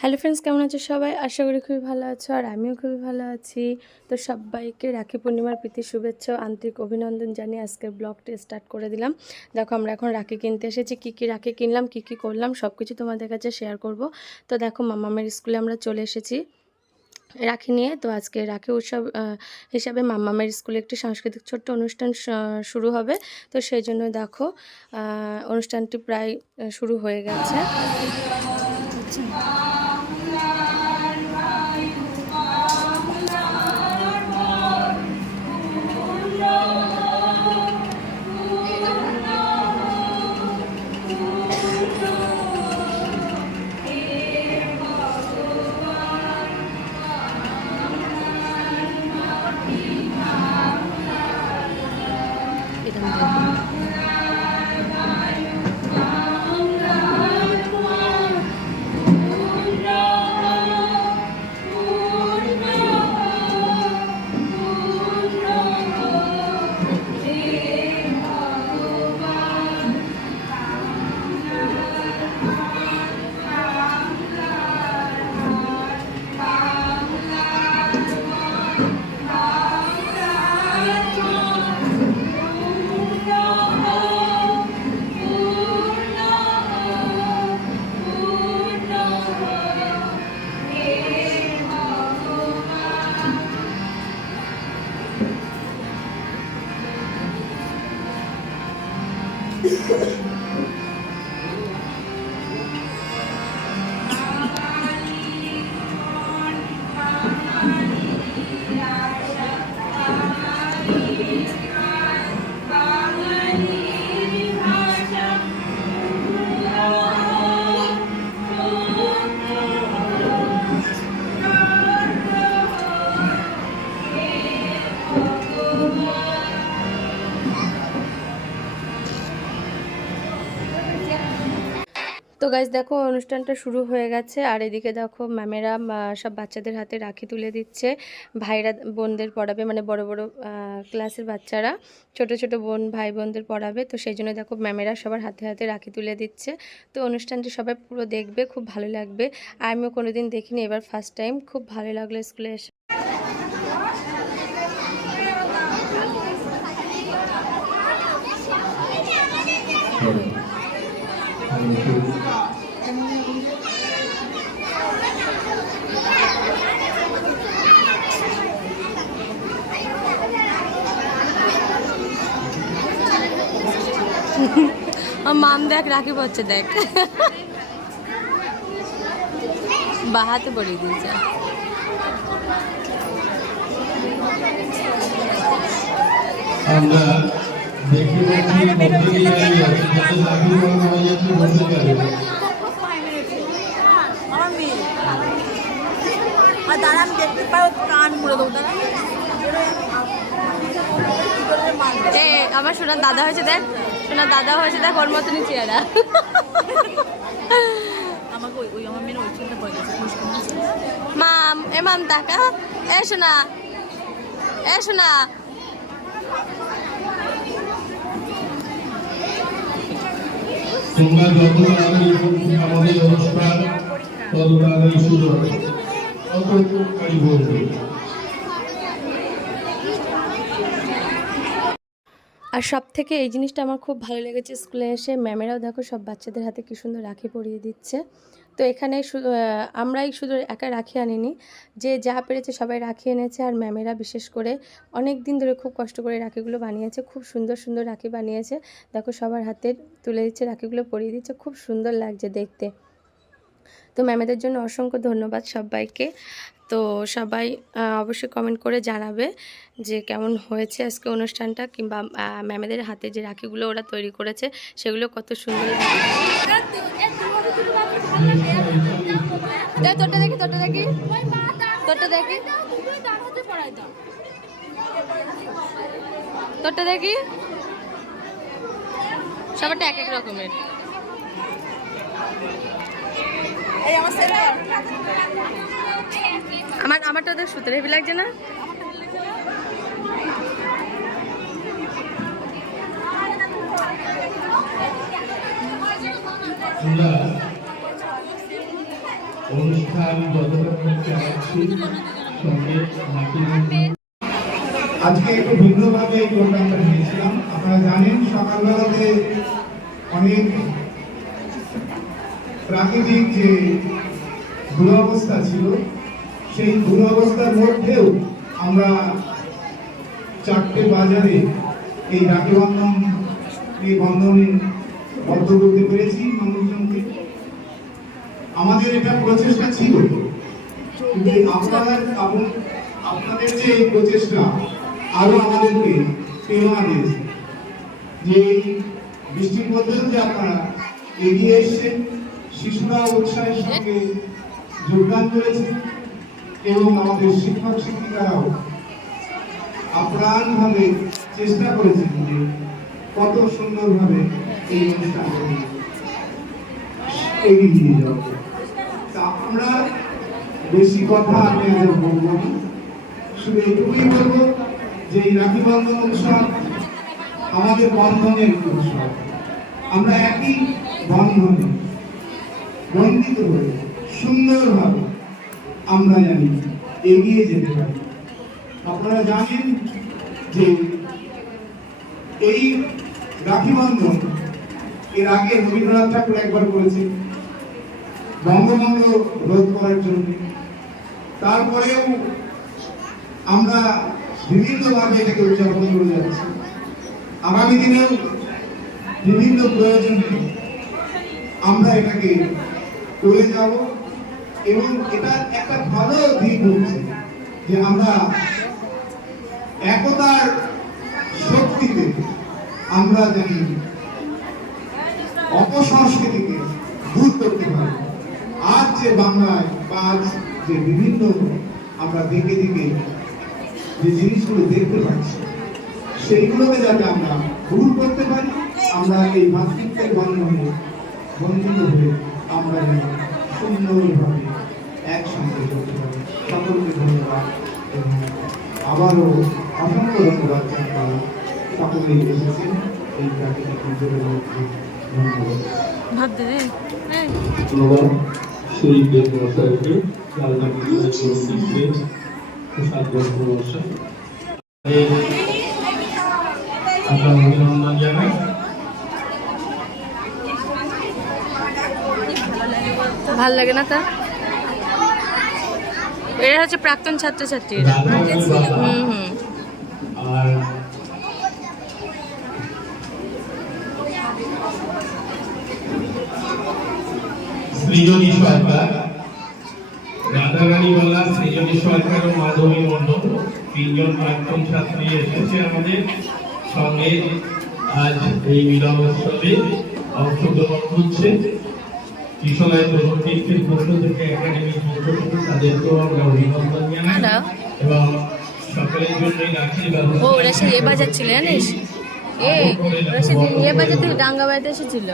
Hello friends কেমন আছো সবাই? আশা করি খুবই ভালো আছো আর আমিও খুবই ভালো আছি। তো সবাইকে রাখি পূর্ণিমার প্রীতি, শুভেচ্ছা আন্তরিক অভিনন্দন জানিয়ে আজকের ব্লগটি স্টার্ট করে দিলাম। দেখো, আমরা এখন রাখি কিনতে এসেছি। কী কী রাখি কিনলাম, কী কী করলাম সব কিছু তোমাদের কাছে শেয়ার করব। তো দেখো, মামামের স্কুলে আমরা চলে এসেছি রাখি নিয়ে। তো আজকে রাখি উৎসব হিসাবে মাম্মামের স্কুলে একটি সাংস্কৃতিক ছোট্ট অনুষ্ঠান শুরু হবে। তো সেই জন্য দেখো অনুষ্ঠানটি প্রায় শুরু হয়ে গেছে। তো গাইজ দেখো, অনুষ্ঠানটা শুরু হয়ে গেছে। আর এদিকে দেখো, ম্যামেরা সব বাচ্চাদের হাতে রাখি তুলে দিচ্ছে। ভাইরা বোনদের পড়াবে মানে বড় বড় ক্লাসের বাচ্চারা। ছোট ছোট বোন, ভাই বোনদের পড়াবে। তো সেই জন্য দেখো, ম্যামেরা সবার হাতে হাতে রাখি তুলে দিচ্ছে। তো অনুষ্ঠানটি সবাই পুরো দেখবে, খুব ভালো লাগবে। আমিও কোনোদিন দেখিনি, এবার ফার্স্ট টাইম খুব ভালো লাগল স্কুলে এসে। মাম দেখ রাখি পড়ছে দেখ বাহাতে পড়িয়ে দিয়েছে আমরা দেখতে পাচ্ছি কতগুলি গাড়ি আছে যাতে লাঠি বন্ধ হয়ে যাচ্ছে বসে গেলে আমার মেয়ে আর দেবো আমার সোনার দাদা হয়েছে দেখ। সোনার দাদা হয়েছে দেখ ওর মতনই চেহারা। আমাকে ওই ওই আমার মেয়ের ওই চুলটা পড়ে গেছে মাম এ মাম টাকা এ শোনা এ শোনা তোমরা যত তাড়াতাড়ি আমাদের অনুষ্ঠান তত তাড়াতাড়ি শুরু হবে আর সব থেকে এই জিনিসটা আমার খুব ভালো লেগেছে স্কুলে এসে, ম্যামেরাও দেখো সব বাচ্চাদের হাতে কি সুন্দর রাখি পরিয়ে দিচ্ছে। তো এখানে আমরাই শুধু একা রাখি আনিনি, যে যা পেরেছে সবাই রাখি এনেছে আর ম্যামেরা বিশেষ করে অনেক দিন ধরে খুব কষ্ট করে রাখিগুলো বানিয়েছে, খুব সুন্দর সুন্দর রাখি বানিয়েছে। দেখো সবার হাতে তুলে দিচ্ছে, রাখিগুলো পরিয়ে দিচ্ছে, খুব সুন্দর লাগছে দেখতে। তো ম্যামেদের জন্য অসংখ্য ধন্যবাদ সবাইকে। তো সবাই অবশ্যই কমেন্ট করে জানাবে যে কেমন হয়েছে আজকে অনুষ্ঠানটা কিংবা ম্যামেদের হাতে যে রাখিগুলো ওরা তৈরি করেছে সেগুলো কত সুন্দর। তোরটা দেখি। সবারটা এক এক রকমের। এই আমার ছেলে আমার আমারটা তো সুতরে হেভি লাগছে না? অনুষ্ঠান আজকে একটু ভিন্নভাবে এই প্রোগ্রামটা নিয়েছিলাম। আপনারা জানেন সকালবেলাতে অনেক প্রাকৃতিক যে দুরবস্থা ছিল, সেই দুরবস্থার মধ্যেও আমরা চারটে বাজারে এই রাখি বন্ধন, এই বন্ধনে বদ্ধ করতে পেরেছি মানুষজনকে। আমাদের এটা প্রচেষ্টা ছিল আপনাদের আপনাদের যে এই প্রচেষ্টা, আরও আমাদেরকে প্রেরণা দিয়েছে। যে বৃষ্টির মধ্যেও যে আপনারা এগিয়ে এসছেন শিশুরা উৎসাহের সঙ্গে যোগদান করেছে এবং আমাদের শিক্ষক শিক্ষিকারাও আপ্রাণভাবে চেষ্টা করেছেন যে কত সুন্দরভাবে এই অনুষ্ঠানটি এগিয়ে নিয়ে তা আমরা বেশি কথা আমি আজ বলব না। শুধু এটুকুই বলব যে এই রাখি বন্ধন উৎসব আমাদের বন্ধনের উৎসব। আমরা একই বন্ধনে বন্ধিত হয়ে সুন্দরভাবে আমরা জানি এগিয়ে যেতে পারি। আপনারা জানেন যে এই রাখি বন্ধন, এর আগে রবীন্দ্রনাথ ঠাকুর একবার করেছেন বঙ্গভঙ্গ রোধ করার জন্য। তারপরেও আমরা বিভিন্নভাবে এটাকে উদযাপন করে যাচ্ছি। আগামী দিনেও বিভিন্ন প্রয়োজনে আমরা এটাকে করে যাব এবং এটা একটা ভালো দিক হচ্ছে যে আমরা একতার শক্তিতে আমরা জানি অপসংস্কৃতিকে দূর করতে পারি। আজ যে বাংলায় বা যে বিভিন্ন আমরা দিকে দিকে যে জিনিসগুলো দেখতে পাচ্ছি, সেইগুলোকে যাতে আমরা দূর করতে পারি, আমরা এই ভাতৃত্বের বন্ধনে বন্ধিত হয়ে আমরা যেন সুন্দরভাবে একসঙ্গে চলতে পারি। সকলকে ধন্যবাদ এবং আবারও অসংখ্য ধন্যবাদ জানাই। সকলেই এসেছেন এই প্রাকৃতিক দুর্যোগের মধ্যে। ধন্যবাদ। ধন্যবাদ আমরা অভিনন্দন জানাই ভালো লাগে না তা এরা হচ্ছে প্রাক্তন ছাত্রছাত্রীরা। হুম হুম। আর সৃজনী সরকার রাধারানী বালা সৃজনী সরকার ও মাধবী মণ্ডল তিনজন প্রাক্তন ছাত্রী এসেছে আমাদের সঙ্গে। আজ এই মিলন উৎসবে অংশগ্রহণ করছে কিশোরায় প্রতীক্ষের পক্ষ থেকে একাডেমির পক্ষ থেকে তাদেরকেও আমরা অভিনন্দন জানাই। এবং সকলের জন্য রাখির ও ওরা সে বাজার বাজাচ্ছিল জানিস? এই ওরা সে বাজার বাজাতে ডাঙ্গা বাজাতে এসেছিল।